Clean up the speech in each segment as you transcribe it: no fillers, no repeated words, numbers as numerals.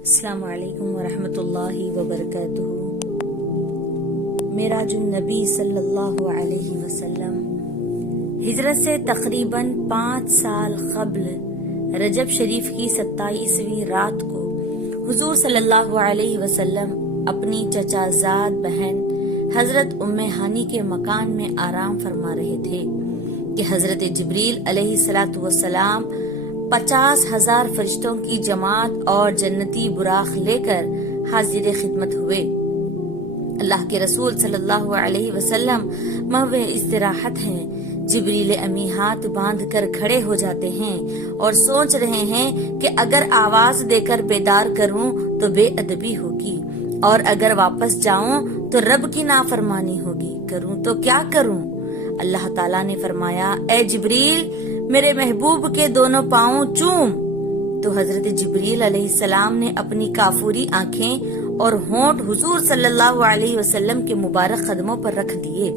السلام علیکم ورحمۃ اللہ وبرکاتہ۔ معراج النبی صلی اللہ علیہ وسلم ہجرت سے تقریباً 5 سال قبل رجب شریف کی 27ویں رات کو حضور صلی اللہ علیہ وسلم اپنی چچا زاد بہن حضرت ام ہانی کے مکان میں آرام فرما رہے تھے کہ حضرت جبریل علیہ السلام 50,000 فرشتوں کی جماعت اور جنتی براق لے کر حاضر خدمت ہوئے۔ اللہ کے رسول صلی اللہ علیہ وسلم محو استراحت ہیں۔ جبریل امی ہاتھ باندھ کر کھڑے ہو جاتے ہیں اور سوچ رہے ہیں کہ اگر آواز دے کر بیدار کروں تو بے ادبی ہوگی، اور اگر واپس جاؤں تو رب کی نافرمانی ہوگی، کروں تو کیا کروں؟ اللہ تعالیٰ نے فرمایا، اے جبریل میرے محبوب کے دونوں پاؤں چوم۔ تو حضرت جبریل علیہ السلام نے اپنی کافوری آنکھیں اور ہونٹ حضور صلی اللہ علیہ وسلم کے مبارک قدموں پر رکھ دیے۔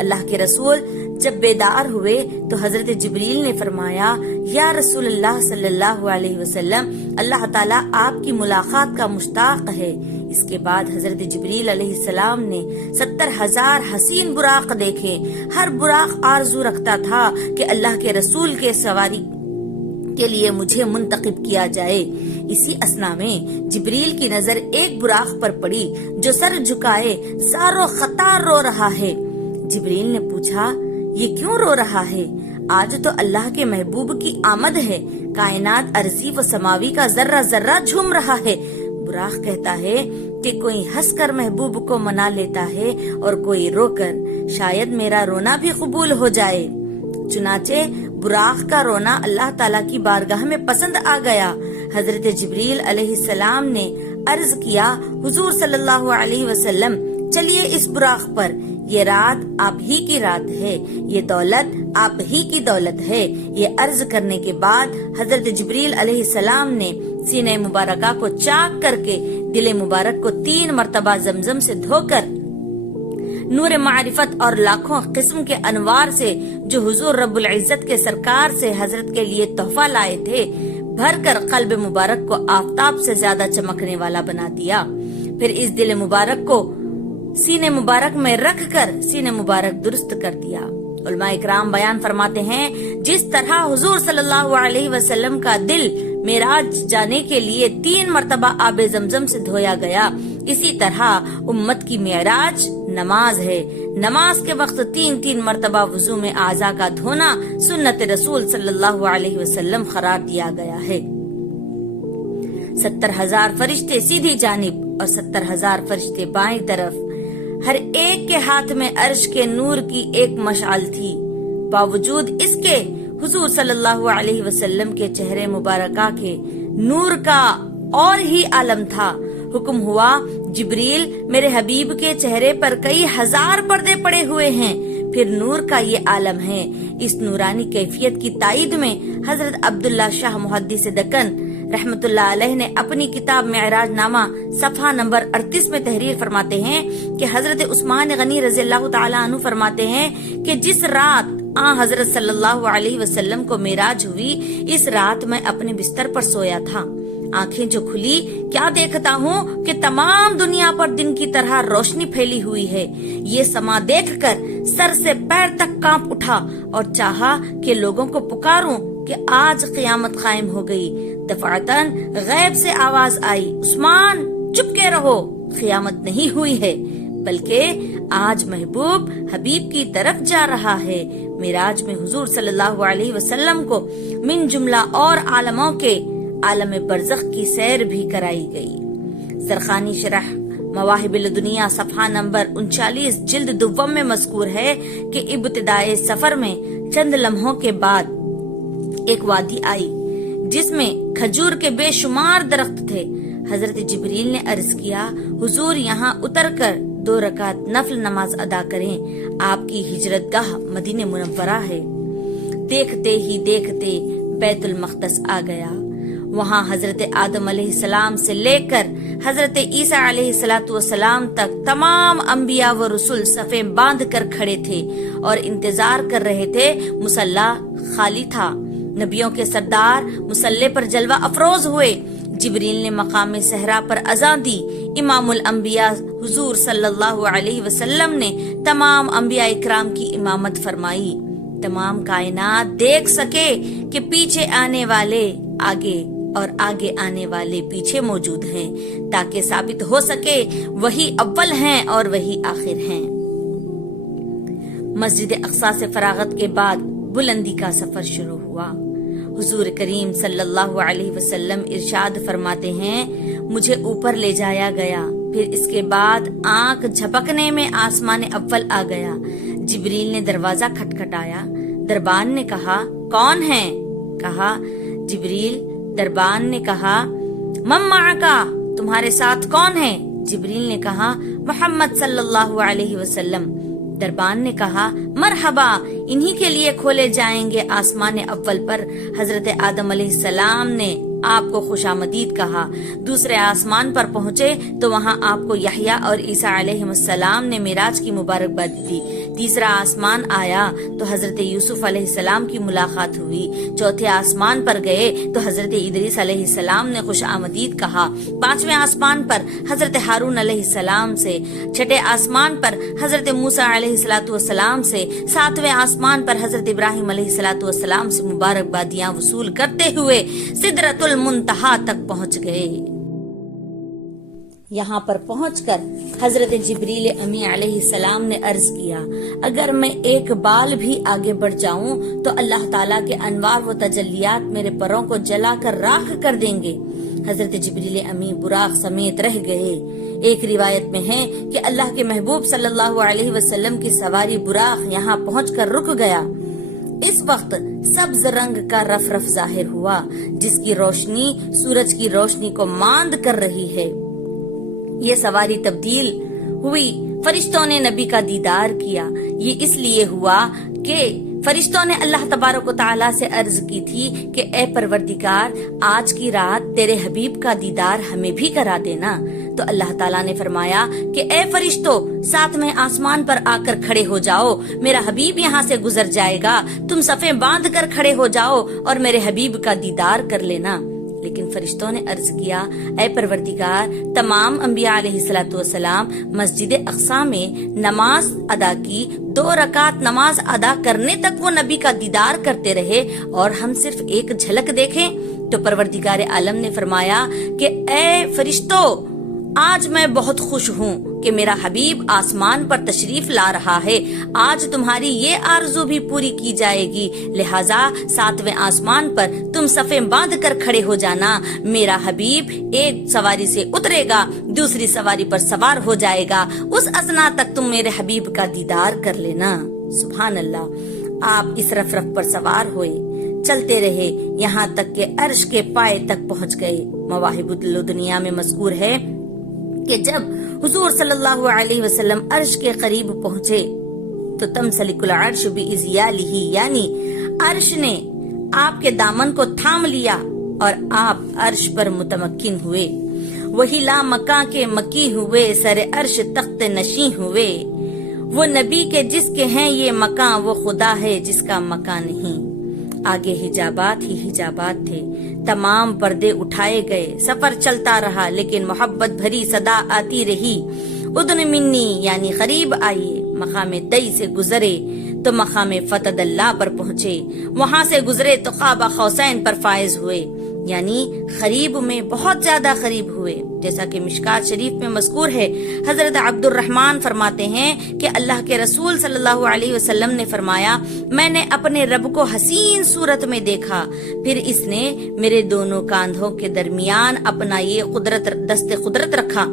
اللہ کے رسول جب بیدار ہوئے تو حضرت جبریل نے فرمایا، یا رسول اللہ صلی اللہ علیہ وسلم، اللہ تعالیٰ آپ کی ملاقات کا مشتاق ہے۔ اس کے بعد حضرت جبریل علیہ السلام نے 70,000 حسین براق دیکھے۔ ہر براق آرزو رکھتا تھا کہ اللہ کے رسول کے سواری کے لیے مجھے منتخب کیا جائے۔ اسی اثنا میں جبریل کی نظر ایک براق پر پڑی جو سر جھکائے زارو خطار رو رہا ہے۔ جبریل نے پوچھا، یہ کیوں رو رہا ہے؟ آج تو اللہ کے محبوب کی آمد ہے، کائنات ارضی و سماوی کا ذرہ ذرہ جھوم رہا ہے۔ براق کہتا ہے کہ کوئی ہنس کر محبوب کو منا لیتا ہے اور کوئی رو کر، شاید میرا رونا بھی قبول ہو جائے۔ چنانچہ براق کا رونا اللہ تعالیٰ کی بارگاہ میں پسند آ گیا۔ حضرت جبریل علیہ السلام نے عرض کیا، حضور صلی اللہ علیہ وسلم چلیے اس براق پر، یہ رات آپ ہی کی رات ہے، یہ دولت آپ ہی کی دولت ہے۔ یہ عرض کرنے کے بعد حضرت جبریل علیہ السلام نے سینہ مبارکہ کو چاک کر کے دل مبارک کو 3 مرتبہ زمزم سے دھو کر نور معرفت اور لاکھوں قسم کے انوار سے جو حضور رب العزت کے سرکار سے حضرت کے لیے تحفہ لائے تھے بھر کر قلب مبارک کو آفتاب سے زیادہ چمکنے والا بنا دیا۔ پھر اس دل مبارک کو سینے مبارک میں رکھ کر سینے مبارک درست کر دیا۔ علماء اکرام بیان فرماتے ہیں، جس طرح حضور صلی اللہ علیہ وسلم کا دل معراج جانے کے لیے 3 مرتبہ آب زمزم سے دھویا گیا، اسی طرح امت کی معراج نماز ہے۔ نماز کے وقت 3 مرتبہ وضو میں اعضاء کا دھونا سنت رسول صلی اللہ علیہ وسلم قرار دیا گیا ہے۔ 70,000 فرشتے سیدھی جانب اور 70,000 فرشتے بائیں طرف، ہر ایک کے ہاتھ میں عرش کے نور کی ایک مشعل تھی۔ باوجود اس کے حضور صلی اللہ علیہ وسلم کے چہرے مبارکہ کے نور کا اور ہی عالم تھا۔ حکم ہوا، جبریل میرے حبیب کے چہرے پر کئی ہزار پردے پڑے ہوئے ہیں، پھر نور کا یہ عالم ہے۔ اس نورانی کیفیت کی تائید میں حضرت عبداللہ شاہ محدث دکن رحمت اللہ علیہ نے اپنی کتاب معراج نامہ صفحہ نمبر 38 میں تحریر فرماتے ہیں کہ حضرت عثمان غنی رضی اللہ تعالیٰ عنہ فرماتے ہیں کہ جس رات حضرت صلی اللہ علیہ وسلم کو معراج ہوئی، اس رات میں اپنے بستر پر سویا تھا۔ آنکھیں جو کھلی، کیا دیکھتا ہوں کہ تمام دنیا پر دن کی طرح روشنی پھیلی ہوئی ہے۔ یہ سما دیکھ کر سر سے پیر تک کانپ اٹھا اور چاہا کہ لوگوں کو پکاروں کہ آج قیامت قائم ہو گئی۔ دفعتاً غیب سے آواز آئی، عثمان چپ کے رہو، قیامت نہیں ہوئی ہے، بلکہ آج محبوب حبیب کی طرف جا رہا ہے۔ معراج میں حضور صلی اللہ علیہ وسلم کو من جملہ اور عالموں کے عالم برزخ کی سیر بھی کرائی گئی۔ زرخانی شرح مواہب الدنیا صفحہ نمبر 39 جلد دوم میں مذکور ہے کہ ابتدائے سفر میں چند لمحوں کے بعد ایک وادی آئی جس میں کھجور کے بے شمار درخت تھے۔ حضرت جبریل نے عرض کیا، حضور یہاں اتر کر 2 رکعت نفل نماز ادا کریں، آپ کی ہجرت گاہ مدینہ منورہ ہے۔ دیکھتے ہی دیکھتے بیت المقدس آ گیا۔ وہاں حضرت آدم علیہ السلام سے لے کر حضرت عیسیٰ علیہ السلام تک تمام انبیاء و رسول صفیں باندھ کر کھڑے تھے اور انتظار کر رہے تھے۔ مصلی خالی تھا۔ نبیوں کے سردار مصلی پر جلوہ افروز ہوئے۔ جبریل نے مقام صحرا پر اذان دی۔ امام الانبیاء حضور صلی اللہ علیہ وسلم نے تمام انبیاء اکرام کی امامت فرمائی۔ تمام کائنات دیکھ سکے کہ پیچھے آنے والے آگے اور آگے آنے والے پیچھے موجود ہیں، تاکہ ثابت ہو سکے وہی اول ہیں اور وہی آخر ہیں۔ مسجد اقصی سے فراغت کے بعد بلندی کا سفر شروع ہوا۔ حضور کریم صلی اللہ علیہ وسلم ارشاد فرماتے ہیں، مجھے اوپر لے جایا گیا، پھر اس کے بعد آنکھ جھپکنے میں آسمان اول آ گیا۔ جبریل نے دروازہ کھٹکھٹایا۔ دربان نے کہا، کون ہے؟ کہا، جبریل۔ دربان نے کہا، من معکا، تمہارے ساتھ کون ہے؟ جبریل نے کہا، محمد صلی اللہ علیہ وسلم۔ دربان نے کہا، مرحبا، انہی کے لیے کھولے جائیں گے آسمان اول پر۔ حضرت آدم علیہ السلام نے آپ کو خوش آمدید کہا۔ دوسرے آسمان پر پہنچے تو وہاں آپ کو یحییٰ اور عیسیٰ علیہ السلام نے معراج کی مبارکباد دی۔ تیسرا آسمان آیا تو حضرت یوسف علیہ السلام کی ملاقات ہوئی۔ چوتھے آسمان پر گئے تو حضرت ادریس علیہ السلام نے خوش آمدید کہا۔ پانچویں آسمان پر حضرت ہارون علیہ السلام سے، چھٹے آسمان پر حضرت موسیٰ علیہ السلام سے، ساتویں آسمان پر حضرت ابراہیم علیہ السلام سے مبارکبادیاں وصول کرتے ہوئے سدرۃ المنتہا تک پہنچ گئے۔ یہاں پر پہنچ کر حضرت جبریل امی علیہ السلام نے عرض کیا، اگر میں ایک بال بھی آگے بڑھ جاؤں تو اللہ تعالیٰ کے انوار و تجلیات میرے پروں کو جلا کر راکھ کر دیں گے۔ حضرت جبریل امی براق سمیت رہ گئے۔ ایک روایت میں ہے کہ اللہ کے محبوب صلی اللہ علیہ وسلم کی سواری براق یہاں پہنچ کر رک گیا۔ اس وقت سبز رنگ کا رف رف ظاہر ہوا، جس کی روشنی سورج کی روشنی کو ماند کر رہی ہے۔ یہ سواری تبدیل ہوئی۔ فرشتوں نے نبی کا دیدار کیا۔ یہ اس لیے ہوا کہ فرشتوں نے اللہ تبارک و تعالیٰ سے عرض کی تھی کہ اے پروردگار، آج کی رات تیرے حبیب کا دیدار ہمیں بھی کرا دینا۔ تو اللہ تعالیٰ نے فرمایا کہ اے فرشتوں، ساتویں آسمان پر آ کر کھڑے ہو جاؤ، میرا حبیب یہاں سے گزر جائے گا، تم صفیں باندھ کر کھڑے ہو جاؤ اور میرے حبیب کا دیدار کر لینا۔ لیکن فرشتوں نے عرض کیا، اے پروردگار، تمام انبیاء علیہ السلام مسجد اقصی میں نماز ادا کی، 2 رکعت نماز ادا کرنے تک وہ نبی کا دیدار کرتے رہے اور ہم صرف ایک جھلک دیکھیں۔ تو پروردگار عالم نے فرمایا کہ اے فرشتوں، آج میں بہت خوش ہوں کہ میرا حبیب آسمان پر تشریف لا رہا ہے۔ آج تمہاری یہ آرزو بھی پوری کی جائے گی، لہٰذا 7ویں آسمان پر تم صفیں باندھ کر کھڑے ہو جانا۔ میرا حبیب ایک سواری سے اترے گا، دوسری سواری پر سوار ہو جائے گا، اس اثنا تک تم میرے حبیب کا دیدار کر لینا۔ سبحان اللہ۔ آپ اس رف رف پر سوار ہوئے، چلتے رہے یہاں تک کہ عرش کے پائے تک پہنچ گئے۔ مواہب الدنیا میں مذکور ہے کہ جب حضور صلی اللہ علیہ وسلم عرش کے قریب پہنچے تو تمسلک العرش بإذیالہ، یعنی عرش نے آپ کے دامن کو تھام لیا اور آپ عرش پر متمکن ہوئے۔ وہی لا مکاں کے مکی ہوئے، سر عرش تخت نشیں ہوئے۔ وہ نبی کے جس کے ہیں یہ مکاں، وہ خدا ہے جس کا مکاں نہیں۔ آگے حجابات ہی حجابات تھے، تمام پردے اٹھائے گئے، سفر چلتا رہا، لیکن محبت بھری صدا آتی رہی، ادن منی، یعنی قریب آئیے۔ مقام دئی سے گزرے تو مقام فتح اللہ پر پہنچے، وہاں سے گزرے تو قاب قوسین پر فائز ہوئے، یعنی قریب میں بہت زیادہ قریب ہوئے۔ جیسا کہ مشکات شریف میں مذکور ہے، حضرت عبد الرحمن فرماتے ہیں کہ اللہ کے رسول صلی اللہ علیہ وسلم نے فرمایا، میں نے اپنے رب کو حسین صورت میں دیکھا، پھر اس نے میرے دونوں کاندھوں کے درمیان اپنا یہ دست قدرت رکھا،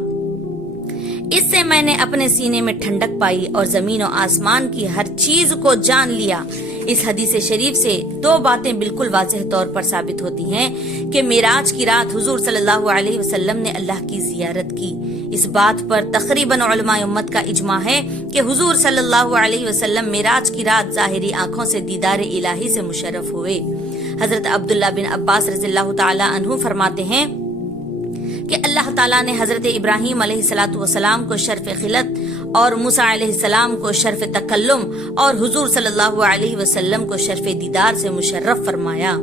اس سے میں نے اپنے سینے میں ٹھنڈک پائی اور زمین و آسمان کی ہر چیز کو جان لیا۔ اس حدیث شریف سے 2 باتیں بالکل واضح طور پر ثابت ہوتی ہیں کہ معراج کی رات حضور صلی اللہ علیہ وسلم نے اللہ کی زیارت کی۔ اس بات پر تقریباً علماء امت کا اجماع ہے کہ حضور صلی اللہ علیہ وسلم معراج کی رات ظاہری آنکھوں سے دیدار الہی سے مشرف ہوئے۔ حضرت عبداللہ بن عباس رضی اللہ تعالی عنہ فرماتے ہیں کہ اللہ تعالیٰ نے حضرت ابراہیم علیہ السلام کو شرف خلت اور موسیٰ علیہ السلام کو شرف تکلم اور حضور صلی اللہ علیہ وسلم کو شرف دیدار سے مشرف فرمایا۔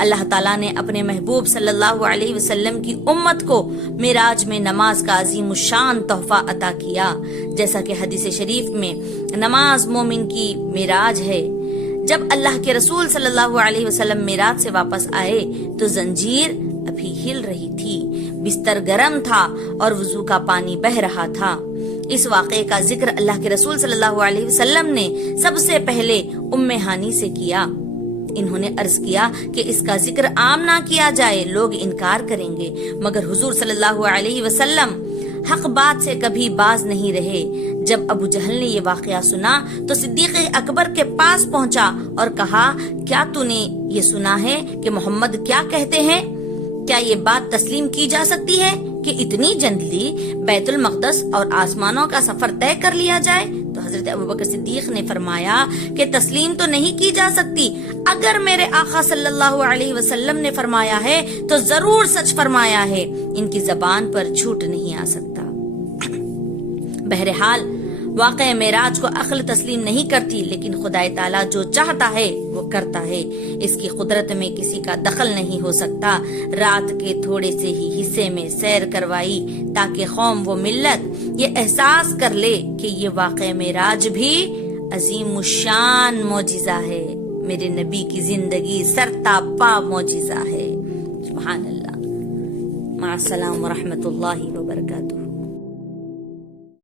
اللہ تعالیٰ نے اپنے محبوب صلی اللہ علیہ وسلم کی امت کو معراج میں نماز کا عظیم الشان تحفہ عطا کیا، جیسا کہ حدیث شریف میں نماز مومن کی معراج ہے۔ جب اللہ کے رسول صلی اللہ علیہ وسلم معراج سے واپس آئے تو زنجیر ابھی ہل رہی تھی، بستر گرم تھا اور وضو کا پانی بہ رہا تھا۔ اس واقعے کا ذکر اللہ کے رسول صلی اللہ علیہ وسلم نے سب سے پہلے ام ہانی سے کیا۔ انہوں نے عرض کیا کہ اس کا ذکر عام نہ کیا جائے، لوگ انکار کریں گے، مگر حضور صلی اللہ علیہ وسلم حق بات سے کبھی باز نہیں رہے۔ جب ابو جہل نے یہ واقعہ سنا تو صدیق اکبر کے پاس پہنچا اور کہا، کیا تو نے یہ سنا ہے کہ محمد کیا کہتے ہیں؟ کیا یہ بات تسلیم کی جا سکتی ہے کہ اتنی جلدی بیت المقدس اور آسمانوں کا سفر طے کر لیا جائے؟ تو حضرت ابوبکر صدیق نے فرمایا کہ تسلیم تو نہیں کی جا سکتی، اگر میرے آقا صلی اللہ علیہ وسلم نے فرمایا ہے تو ضرور سچ فرمایا ہے، ان کی زبان پر جھوٹ نہیں آ سکتا۔ بہرحال واقع معراج کو عقل تسلیم نہیں کرتی، لیکن خدا تعالیٰ جو چاہتا ہے وہ کرتا ہے، اس کی قدرت میں کسی کا دخل نہیں ہو سکتا۔ رات کے تھوڑے سے ہی حصے میں سیر کروائی تاکہ قوم و ملت یہ احساس کر لے کہ یہ واقع معراج بھی عظیم الشان معجزہ ہے، میرے نبی کی زندگی سرتاپا معجزہ ہے۔ سبحان اللہ۔ مع السلام ورحمۃ اللہ وبرکاتہ۔